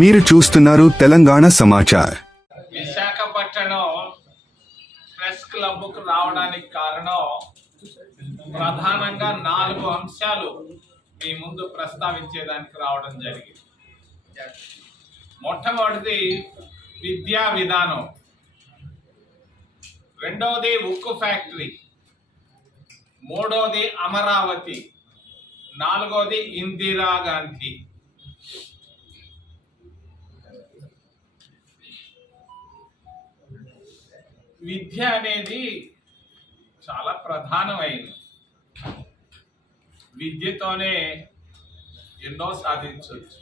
మీరు చూస్తున్నారు తెలంగాణ సమాచార్. విశాఖపట్నం ప్రెస్ క్లబ్కు రావడానికి కారణం ప్రధానంగా 4 అంశాలు మీ ముందు ప్రస్తావించేదానికి రావడం జరిగింది. మొట్టమొదటిది విద్యా విధానం, రెండవది ఉక్కు ఫ్యాక్టరీ, మూడవది అమరావతి, నాలుగవది ఇందిరాగాంధీ. విద్య అనేది చాలా ప్రధానమైనది. విద్యతోనే ఎన్నో సాధించవచ్చు.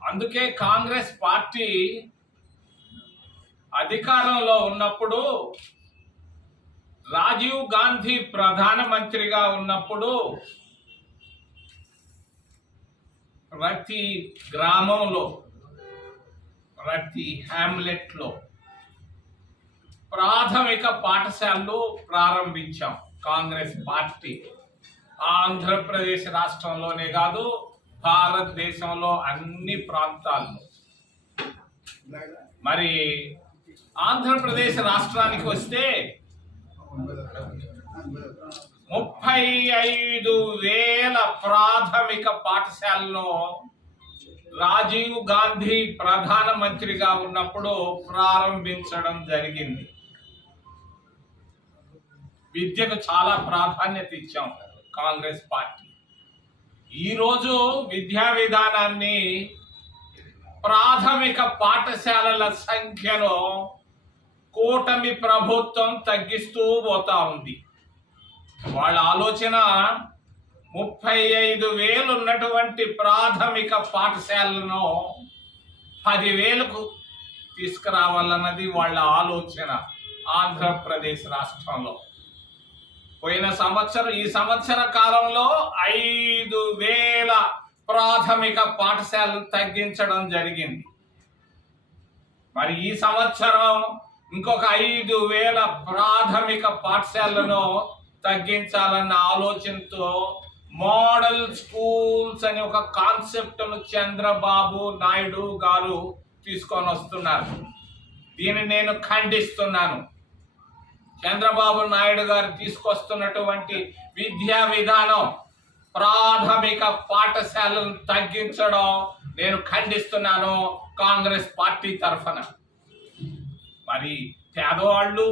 అందుకే కాంగ్రెస్ పార్టీ అధికారంలో ఉన్నప్పుడు, రాజీవ్ గాంధీ ప్రధానమంత్రిగా ఉన్నప్పుడు ప్రతి గ్రామంలో, ప్రతి హ్యామ్లెట్లో ప్రాథమిక పాఠశాలలు ప్రారంభించాం. కాంగ్రెస్ పార్టీ ఆంధ్రప్రదేశ్ రాష్ట్రంలోనే కాదు, భారతదేశంలో అన్ని ప్రాంతాల్లో. మరి ఆంధ్రప్రదేశ్ రాష్ట్రానికి వస్తే 35,000 ప్రాథమిక పాఠశాలను రాజీవ్ గాంధీ ప్రధానమంత్రిగా ఉన్నప్పుడు ప్రారంభించడం జరిగింది. విద్యకు చాలా ప్రాధాన్యత ఇచ్చాం కాంగ్రెస్ పార్టీ. ఈరోజు విద్యా విధానాన్ని, ప్రాథమిక పాఠశాలల సంఖ్యను కూటమి ప్రభుత్వం తగ్గిస్తూ పోతా ఉంది. వాళ్ళ ఆలోచన 35,000 ఉన్నటువంటి ప్రాథమిక పాఠశాలను 10,000కు తీసుకురావాలన్నది వాళ్ళ ఆలోచన ఆంధ్రప్రదేశ్ రాష్ట్రంలో. పోయిన సంవత్సరం, ఈ సంవత్సర కాలంలో 5,000 ప్రాథమిక పాఠశాలలు తగ్గించడం జరిగింది. మరి ఈ సంవత్సరం ఇంకొక 5,000 ప్రాథమిక పాఠశాలను తగ్గించాలన్న ఆలోచనతో మోడల్ స్కూల్స్ అనే ఒక కాన్సెప్ట్ను చంద్రబాబు నాయుడు గారు తీసుకొని వస్తున్నారు. దీన్ని నేను ఖండిస్తున్నాను. చంద్రబాబు నాయుడు గారు తీసుకొస్తున్నటువంటి విద్యా విధానం, ప్రాథమిక పాఠశాలను తగ్గించడం నేను ఖండిస్తున్నాను కాంగ్రెస్ పార్టీ తరఫున. మరి పేదవాళ్ళు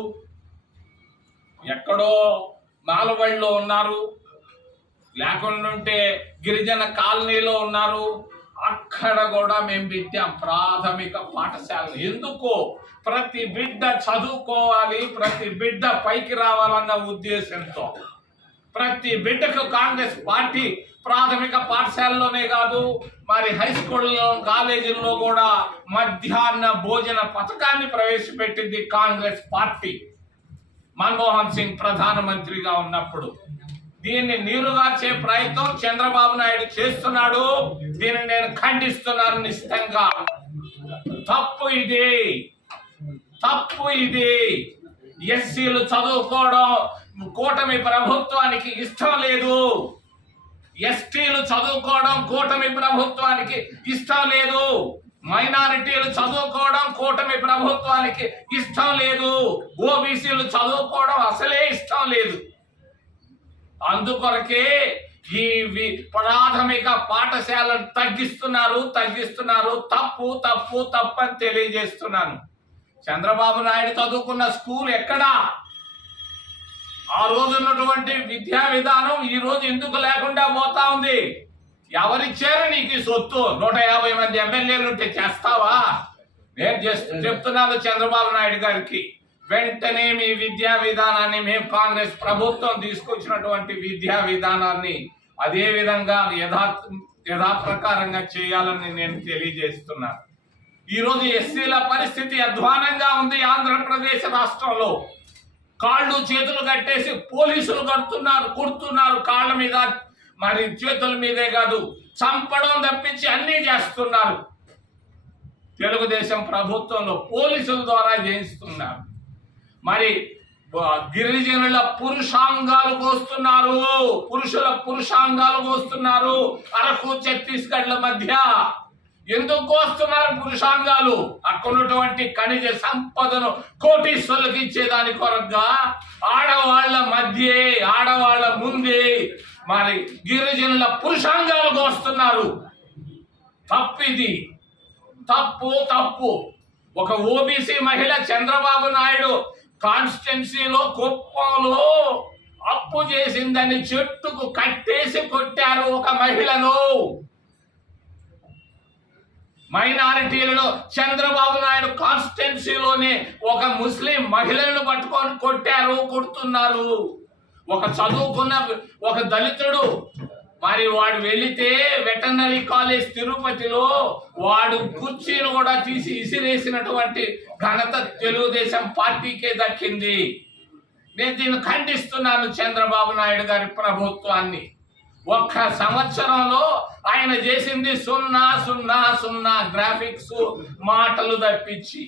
ఎక్కడో మాలవడిలో ఉన్నారు, లేకుంటే గిరిజన కాలనీలో ఉన్నారు, అక్కడ కూడా మేము పెట్టాం ప్రాథమిక పాఠశాలలు. ఎందుకు? ప్రతి బిడ్డ చదువుకోవాలి, ప్రతి బిడ్డ పైకి రావాలన్న ఉద్దేశంతో ప్రతి బిడ్డకు కాంగ్రెస్ పార్టీ ప్రాథమిక పాఠశాలలోనే కాదు, మరి హై స్కూల్లో, కాలేజీల్లో కూడా మధ్యాహ్న భోజన పథకాన్ని ప్రవేశపెట్టింది కాంగ్రెస్ పార్టీ మన్మోహన్ సింగ్ ప్రధానమంత్రిగా ఉన్నప్పుడు. దీన్ని నీరుగార్చే ప్రయత్నం చంద్రబాబు నాయుడు చేస్తున్నాడు. దీన్ని నేను ఖండిస్తున్నాను నిశ్చితంగా. తప్పు ఇది, తప్పు ఇది. ఎస్సీలు చదువుకోవడం కూటమి ప్రభుత్వానికి ఇష్టం లేదు, ఎస్టీలు చదువుకోవడం కూటమి ప్రభుత్వానికి ఇష్టం లేదు, మైనారిటీలు చదువుకోవడం కూటమి ప్రభుత్వానికి ఇష్టం లేదు, ఓబీసీలు చదువుకోవడం అసలే ఇష్టం లేదు. అందుకొరకే ఈ ప్రాథమిక పాఠశాలను తగ్గిస్తున్నారు. తప్పు తప్పు తప్పు అని తెలియజేస్తున్నాను. చంద్రబాబు నాయుడు చదువుకున్న స్కూల్ ఎక్కడా? ఆ రోజు ఉన్నటువంటి విద్యా విధానం ఈ రోజు ఎందుకు లేకుండా పోతా ఉంది? ఎవరిచ్చారు నీకు ఈ సొత్తు? 150 మంది ఎమ్మెల్యేలు ఉంటే చేస్తావా? నేను చెప్తున్నాను చంద్రబాబు నాయుడు గారికి, వెంటనే మీ విద్యా విధానాన్ని, మేము కాంగ్రెస్ ప్రభుత్వం తీసుకొచ్చినటువంటి విద్యా విధానాన్ని అదే విధంగా యథాప్రకారంగా చేయాలని నేను తెలియజేస్తున్నాను. ఈరోజు ఎస్సీల పరిస్థితి అధ్వానంగా ఉంది. ఆంధ్రప్రదేశ్ రాష్ట్రంలో కాళ్ళు చేతులు కట్టేసి పోలీసులు కొడుతున్నారు కాళ్ళ మీద, మరి చేతుల మీదే కాదు, చంపడం తప్పించి అన్నీ చేస్తున్నారు. తెలుగుదేశం ప్రభుత్వంలో పోలీసుల ద్వారా చేయిస్తున్నారు. మరి గిరిజనుల పురుషాంగాలు కోస్తున్నారు, పురుషుల పురుషాంగాలు కోస్తున్నారు అరకు ఛత్తీస్గఢ్ల మధ్య. ఎందుకు కోస్తున్నారు పురుషాంగాలు? అక్కడున్నటువంటి ఖనిజ సంపదను కోటీశ్వరులకు ఇచ్చేదాని కొరగా ఆడవాళ్ళ ముందే మరి గిరిజనుల పురుషాంగాలు కోస్తున్నారు. తప్పిది, తప్పు. ఒక ఓబీసీ మహిళ చంద్రబాబు నాయుడు కాన్స్టిట్యున్సీలో కుప్పంలో అప్పు చేసిందని చెట్టుకు కట్టేసి కొట్టారు ఒక మహిళను. మైనారిటీలలో చంద్రబాబు నాయుడు కాన్స్టిట్యున్సీలోనే ఒక ముస్లిం మహిళలను పట్టుకొని కొడుతున్నారు. ఒక చదువుకున్న ఒక దళితుడు మరి వాడు వెళితే వెటర్నరీ కాలేజ్ తిరుపతిలో వాడు కుర్చీని కూడా తీసి ఇసిరేసినటువంటి ఘనత తెలుగుదేశం పార్టీకే దక్కింది. నేను దీన్ని ఖండిస్తున్నాను చంద్రబాబు నాయుడు గారి ప్రభుత్వాన్ని. ఒక్క సంవత్సరంలో ఆయన చేసింది 000 గ్రాఫిక్స్ మాటలు తప్పించి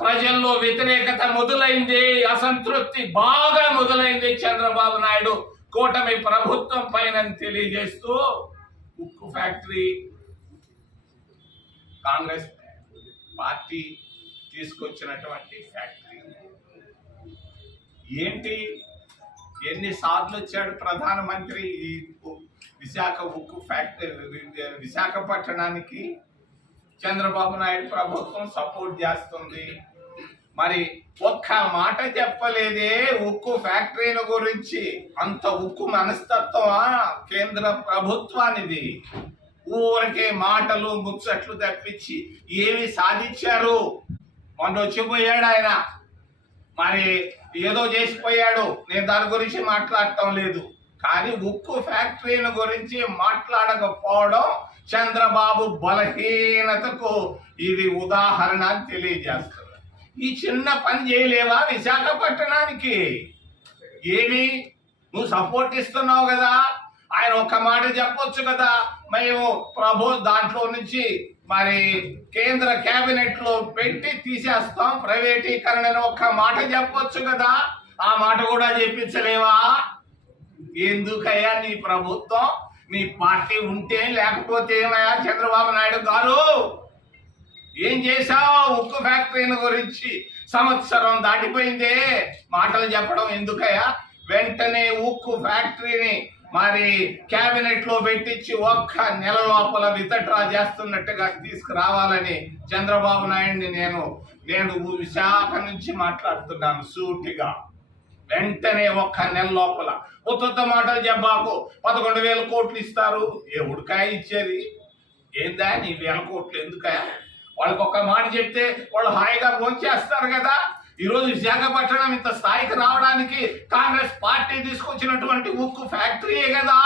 ప్రజల్లో వ్యతిరేకత మొదలైంది, అసంతృప్తి బాగా మొదలైంది చంద్రబాబు నాయుడు కూటమి ప్రభుత్వం పైన తెలియజేస్తూ ఉక్కు ఫ్యాక్టరీ కాంగ్రెస్ పార్టీ తీసుకొచ్చినటువంటి ఫ్యాక్టరీ ఏంటి? ఎన్నిసార్లు వచ్చాడు ప్రధానమంత్రి ఈ విశాఖ ఉక్కు ఫ్యాక్టరీ విశాఖపట్నానికి? చంద్రబాబు నాయుడు ప్రభుత్వం సపోర్ట్ చేస్తుంది. మరి ఒక్క మాట చెప్పలేదే ఉక్కు ఫ్యాక్టరీల గురించి. అంత ఉక్కు మనస్తత్వమా కేంద్ర ప్రభుత్వానిది? ఊరికే మాటలు ముచ్చట్లు తప్పించి ఏమి సాధించారు? మొన్న వచ్చిపోయాడు ఆయన, మరి ఏదో చేసిపోయాడు. నేను దాని గురించి మాట్లాడటం లేదు. కానీ ఉక్కు ఫ్యాక్టరీల గురించి మాట్లాడకపోవడం చంద్రబాబు బలహీనతకు ఇది ఉదాహరణ అని తెలియజేస్తుంది. ఈ చిన్న పని చేయలేవా విశాఖపట్నానికి? ఏమి నువ్వు సపోర్ట్ ఇస్తున్నావు కదా, ఆయన ఒక్క మాట చెప్పొచ్చు కదా, మేము దాంట్లో నుంచి మరి కేంద్ర కేబినెట్ లో పెట్టి తీసేస్తాం ప్రైవేటీకరణను ఒక్క మాట చెప్పొచ్చు కదా. ఆ మాట కూడా చెప్పించలేవా? ఎందుకయ్యా నీ ప్రభుత్వం, నీ పార్టీ ఉంటే లేకపోతే ఏమయ్యా చంద్రబాబు నాయుడు గారు? ఏం చేశావు ఉక్కు ఫ్యాక్టరీల గురించి? సంవత్సరం దాటిపోయిందే, మాటలు చెప్పడం ఎందుకయ్యా? వెంటనే ఉక్కు ఫ్యాక్టరీని మరి కేబినెట్ లో పెట్టించి ఒక్క నెల లోపల విత్డ్రా చేస్తున్నట్టుగా తీసుకురావాలని చంద్రబాబు నాయుడిని నేను విశాఖ నుంచి మాట్లాడుతున్నాను సూటిగా. వెంటనే ఒక్క నెల లోపల ఉత్త మాటలు చెప్పాకు. 11,000 కోట్లు ఇస్తారు. ఎవడికాయ ఇచ్చేది? ఏందా నీ 1,000 కోట్లు ఎందుకయా? వాళ్ళకి ఒక్క మాట చెప్తే వాళ్ళు హాయిగా భోంచేస్తారు కదా. ఈరోజు విశాఖపట్నం ఇంత స్థాయికి రావడానికి కాంగ్రెస్ పార్టీ తీసుకొచ్చినటువంటి ఉక్కు ఫ్యాక్టరీయే కదా.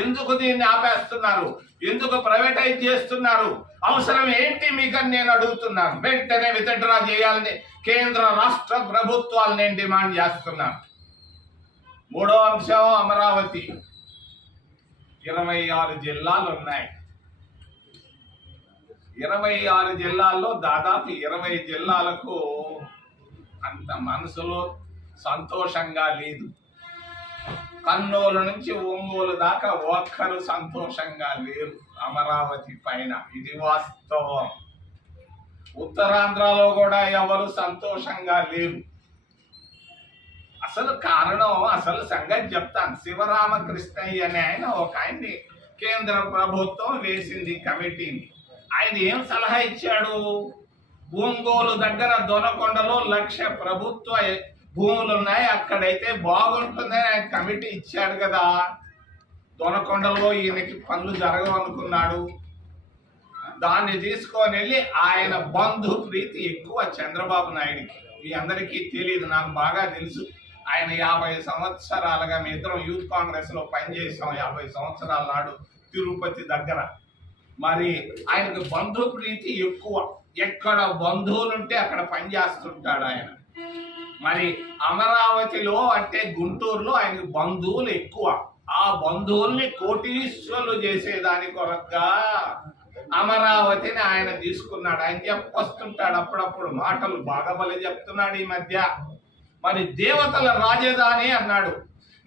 ఎందుకు దీన్ని ఆపేస్తున్నారు? ఎందుకు ప్రైవేటైజ్ చేస్తున్నారు? అవసరం ఏంటి మీకని నేను అడుగుతున్నాను. వెంటనే విత్డ్రా చేయాలని కేంద్ర రాష్ట్ర ప్రభుత్వాలు నేను డిమాండ్ చేస్తున్నాను. మూడో అంశం అమరావతి. 26 జిల్లాలు ఉన్నాయి. 26 జిల్లాల్లో దాదాపు 20 జిల్లాలకు అంత మనసులో సంతోషంగా లేదు. కర్నూలు నుంచి ఒంగోలు దాకా ఒక్కరు సంతోషంగా లేరు అమరావతి పైన. ఇది వాస్తవం. ఉత్తరాంధ్రలో కూడా ఎవరు సంతోషంగా లేరు. అసలు కారణం, అసలు సంగతి చెప్తాను. శివరామకృష్ణయ్య అనే ఆయన్ని కేంద్ర ప్రభుత్వం వేసింది కమిటీని. ఆయన ఏం సలహా ఇచ్చాడు? ఒంగోలు దగ్గర దొనకొండలో 1,00,000 ప్రభుత్వ భూములు ఉన్నాయి, అక్కడైతే బాగుంటుందని ఆయన కమిటీ ఇచ్చాడు కదా. దొనకొండలో ఈయనకి పనులు జరగవనుకున్నాడు. దాన్ని తీసుకొని వెళ్ళి ఆయన బంధు ప్రీతి ఎక్కువ చంద్రబాబు నాయుడికి. మీ అందరికీ తెలియదు, నాకు బాగా తెలుసు. ఆయన 50 సంవత్సరాలుగా మీ ఇద్దరం యూత్ కాంగ్రెస్ లో పనిచేసాం. 50 సంవత్సరాల నాడు తిరుపతి దగ్గర. మరి ఆయనకు బంధు ప్రీతి ఎక్కువ. ఎక్కడ బంధువులుంటే అక్కడ పనిచేస్తుంటాడు ఆయన. మరి అమరావతిలో అంటే గుంటూరులో ఆయనకు బంధువులు ఎక్కువ. ఆ బంధువుల్ని కోటీశ్వరులు చేసేదాని కొరగా అమరావతిని ఆయన తీసుకున్నాడు. ఆయన చెప్పొస్తుంటాడు అప్పుడప్పుడు మాటలు బాగా బలి చెప్తున్నాడు ఈ మధ్య. మరి దేవతల రాజధాని అన్నాడు.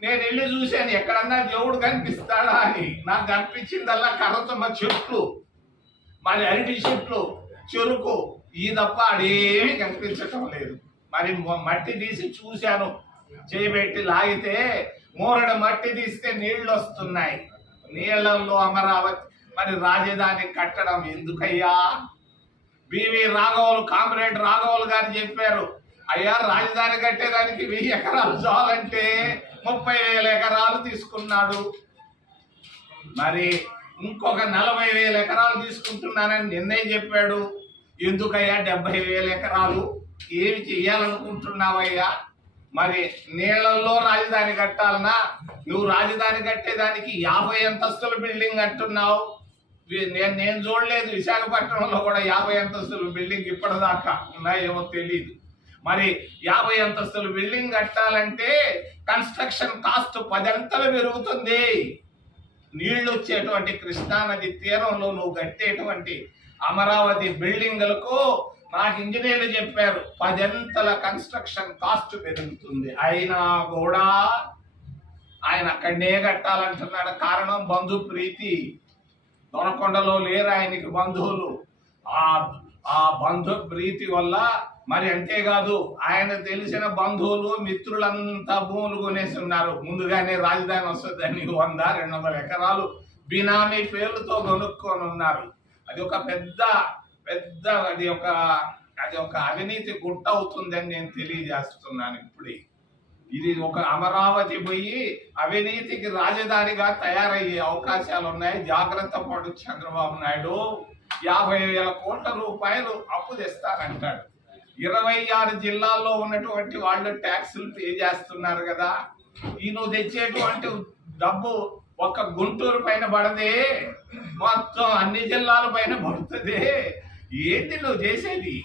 నేను వెళ్ళి చూశాను, ఎక్కడన్నా దేవుడు కనిపిస్తాడా అని. నాకు కనిపించిందల్లా కర్రతుమ్మ చెట్లు. మరి అరటి చెట్లు, చెరుకు, ఈ తప్ప అడేమీ కనిపించటం లేదు. మరి మట్టి తీసి చూశాను, చేయబెట్టి లాగితే మూరడు మట్టి తీస్తే నీళ్లు వస్తున్నాయి. నీళ్లలో అమరావతి మరి రాజధాని కట్టడం ఎందుకయ్యా? బివి రాఘవులు, కామ్రేడ్ రాఘవులు గారు చెప్పారు, అయ్యా రాజధాని కట్టేదానికి 1000 ఎకరాలు చాలంటే 30,000 ఎకరాలు తీసుకున్నాడు. మరి ఇంకొక 40,000 ఎకరాలు తీసుకుంటున్నానని నిన్నే చెప్పాడు. ఎందుకయ్యా 70,000 ఎకరాలు? ఏమి చెయ్యాలనుకుంటున్నావయ్యా? మరి నీళ్లలో రాజధాని కట్టాలన్నా? నువ్వు రాజధాని కట్టేదానికి 50 అంతస్తుల బిల్డింగ్ అంటున్నావు. నేను చూడలేదు, విశాఖపట్నంలో కూడా 50 అంతస్తుల బిల్డింగ్ ఇప్పటిదాకా ఉన్నాయేమో తెలియదు. మరి 50 అంతస్తుల బిల్డింగ్ కట్టాలంటే కన్స్ట్రక్షన్ కాస్ట్ 10 అంతలు పెరుగుతుంది. నీళ్లు వచ్చేటువంటి కృష్ణానది తీరంలో నువ్వు కట్టేటువంటి అమరావతి బిల్డింగులకు నాకు ఇంజనీర్లు చెప్పారు 10 అంతల కన్స్ట్రక్షన్ కాస్ట్ పెరుగుతుంది. అయినా కూడా ఆయన అక్కడనే కట్టాలంటున్నాడు. కారణం బంధు ప్రీతి. దొనకొండలో లేరు ఆయనకి బంధువులు. ఆ బంధు ప్రీతి వల్ల మరి అంతేకాదు, ఆయన తెలిసిన బంధువులు మిత్రులంతా భూములు కొనేసి ఉన్నారు. ముందుగానే రాజధాని వస్తుందని 100-200 ఎకరాలు బినామీ పేర్లతో కొనుక్కొని ఉన్నారు. అది ఒక పెద్ద అది ఒక అవినీతి గుట్ట అవుతుందని నేను తెలియజేస్తున్నాను. ఇప్పుడే ఇది ఒక అమరావతి పోయి అవినీతికి రాజధానిగా తయారయ్యే అవకాశాలు ఉన్నాయి. జాగ్రత్త పడు చంద్రబాబు నాయుడు. 50,000 కోట్ల రూపాయలు అప్పు తెస్తానంటాడు. 26 జిల్లాల్లో ఉన్నటువంటి వాళ్ళు ట్యాక్సులు పే చేస్తున్నారు కదా. ఈ నువ్వు తెచ్చేటువంటి డబ్బు ఒక్క గుంటూరు పైన పడదే, మొత్తం అన్ని జిల్లాల పైన పడుతుంది. ఏంటి నువ్వు చేసేది?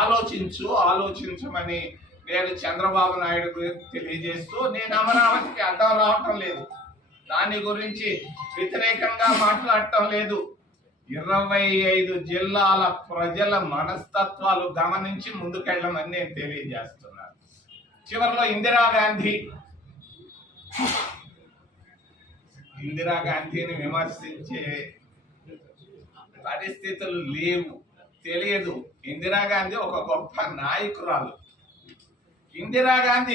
ఆలోచించమని నేను చంద్రబాబు నాయుడు తెలియజేస్తూ, నేను అమరావతికి అడ్డం రావటం లేదు, దాని గురించి వ్యతిరేకంగా మాట్లాడటం లేదు. 25 జిల్లాల ప్రజల మనస్తత్వాలు గమనించి ముందుకెళ్ళమని నేను తెలియజేస్తున్నాను. చివరిలో ఇందిరాగాంధీని విమర్శించే పరిస్థితులు లేవు, తెలియదు. ఇందిరాగాంధీ ఒక గొప్ప నాయకురాలు. ఇందిరాగాంధీ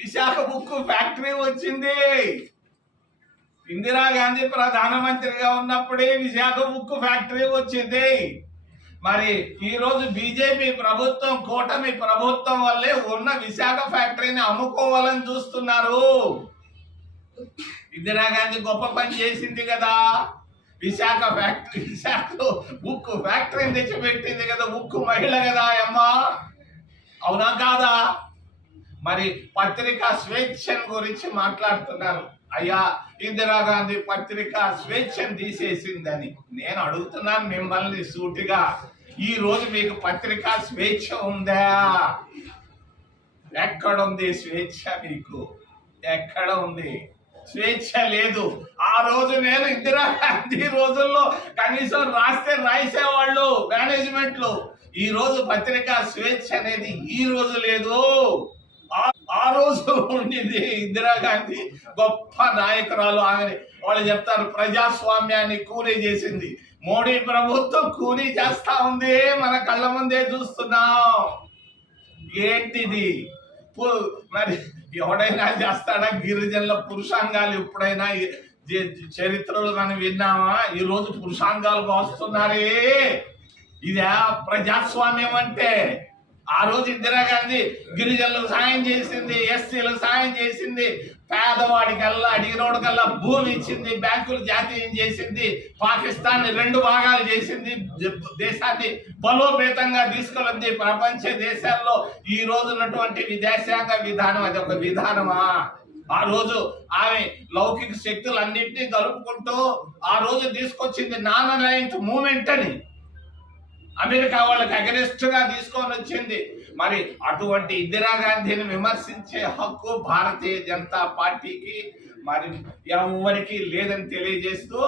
విశాఖ ఉక్కు ఫ్యాక్టరీ వచ్చింది. ఇందిరాగాంధీ ప్రధానమంత్రిగా ఉన్నప్పుడే విశాఖ ఉక్కు ఫ్యాక్టరీ వచ్చింది. మరి ఈ రోజు బీజేపీ ప్రభుత్వం, కూటమి ప్రభుత్వం వల్లే ఉన్న విశాఖ ఫ్యాక్టరీని అమ్ముకోవాలని చూస్తున్నారు. ఇందిరాగాంధీ గొప్ప పని చేసింది కదా, విశాఖలో ఉక్కు ఫ్యాక్టరీని తెచ్చిపెట్టింది కదా, ఉక్కు మహిళ కదా అమ్మా, అవునా కాదా? మరి పత్రికా స్వేచ్ఛను గురించి మాట్లాడుతున్నారు. అయ్యా, ఇందిరాగాంధీ పత్రికా స్వేచ్ఛను తీసేసిందని నేను అడుగుతున్నాను మిమ్మల్ని సూటిగా. ఈ రోజు మీకు పత్రికా స్వేచ్ఛ ఉందా? ఎక్కడుంది స్వేచ్ఛ? మీకు ఎక్కడ ఉంది? స్వేచ్ఛ లేదు. ఆ రోజు నేను ఇందిరాగాంధీ రోజుల్లో కనీసం రాసేవాళ్ళు మేనేజ్మెంట్లు. ఈ రోజు పత్రికా స్వేచ్ఛ అనేది ఈ రోజు లేదు, ఆ రోజు ఉండింది. ఇందిరాగాంధీ గొప్ప నాయకురాలు. ఆమె వాళ్ళు చెప్తారు ప్రజాస్వామ్యాన్ని కూలీ చేసింది. మోడీ ప్రభుత్వం కూలీ చేస్తా ఉంది, మన కళ్ళ ముందే చూస్తున్నాం. ఏంటిది? మరి ఎవడైనా చేస్తాడా? గిరిజనుల పురుషాంగాలు ఎప్పుడైనా చరిత్రలో మనం విన్నామా? ఈ రోజు పురుషాంగాలు వస్తున్నారే. ఇదే ప్రజాస్వామ్యం అంటే? ఆ రోజు ఇందిరాగాంధీ గిరిజనులకు సాయం చేసింది, ఎస్సీలకు సాయం చేసింది, పేదవాడికల్లా అడిగినోడికల్లా భూమి ఇచ్చింది, బ్యాంకులు జాతీయం చేసింది, పాకిస్తాన్ 2 భాగాలు చేసింది, దేశాన్ని బలోపేతంగా తీసుకెళ్ళింది. ప్రపంచ దేశాల్లో ఈ రోజు ఉన్నటువంటి విదేశాంగ విధానం అది ఒక విధానమా? ఆ రోజు ఆమె లౌకిక శక్తులన్నింటినీ కలుపుకుంటూ ఆ రోజు తీసుకొచ్చింది నాన్ అలైన్డ్ మూమెంట్ అని. అమెరికా వాళ్ళకి అగెనిస్ట్ గా తీసుకొని వచ్చింది. మరి అటువంటి ఇందిరాగాంధీని విమర్శించే హక్కు భారతీయ జనతా పార్టీకి మరి ఎవరికి లేదని తెలియజేస్తూ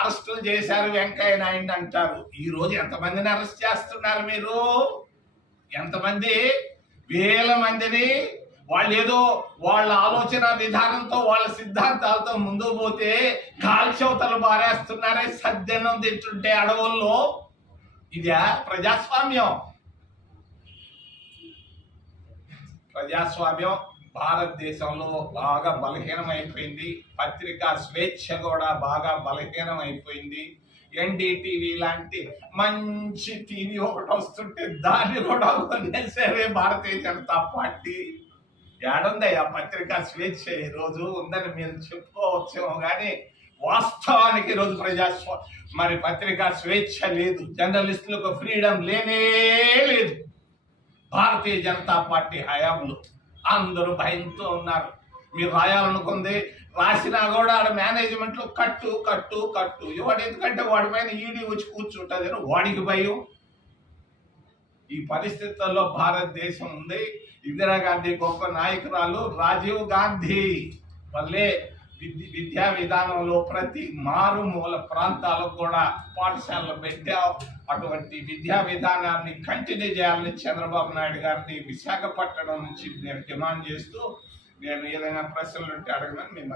అరెస్టులు చేశారు. వెంకయ్య నాయుడు అంటారు. ఈ రోజు ఎంతమందిని అరెస్ట్ చేస్తున్నారు మీరు? ఎంతమంది? 1000 మందిని వాళ్ళు ఏదో వాళ్ళ ఆలోచన విధానంతో వాళ్ళ సిద్ధాంతాలతో ముందుకు పోతే కాల్చవతలు బారేస్తున్నారే సద్దెన్నం తింటుంటే అడవుల్లో. ఇదే ప్రజాస్వామ్యం. ప్రజాస్వామ్యం భారతదేశంలో బాగా బలహీనమైపోయింది. పత్రికా స్వేచ్ఛ కూడా బాగా బలహీనమైపోయింది. ఎన్డీటీవీ లాంటి మంచి టీవీ ఒకటి వస్తుంటే దాన్ని కూడా కొనేసేవే భారతీయ జనతా పార్టీ. ఏడుందయ్యా పత్రికా స్వేచ్ఛ? ఈరోజు ఉందని మీరు చెప్పుకోవచ్చేమో కానీ వాస్తవానికి ఈరోజు మరి పత్రికా స్వేచ్ఛ లేదు. జర్నలిస్టులకు ఫ్రీడమ్ లేనే లేదు. భారతీయ జనతా పార్టీ హయాంలో అందరూ భయంతో ఉన్నారు. మీరు రాయాలనుకుంది రాసినా కూడా ఆడ మేనేజ్మెంట్లో కట్టు కట్టు కట్టు. ఎవడు ఎందుకంటే వాడి పైన ఈడీ వచ్చి కూర్చుంటుంది, వాడికి భయం. ఈ పరిస్థితుల్లో భారతదేశం ఉంది. ఇందిరాగాంధీ గొప్ప నాయకురాలు, రాజీవ్ గాంధీ వల్లే విద్యా విధానంలో ప్రతి మారుమూల ప్రాంతాలకు కూడా పాఠశాలలు పెట్టాం. అటువంటి విద్యా విధానాన్ని కంటిన్యూ చేయాలని చంద్రబాబు నాయుడు గారిని విశాఖపట్నం నుంచి నేను డిమాండ్ చేస్తూ, నేను ఏదైనా ప్రశ్నలు ఉంటే అడగమని మేము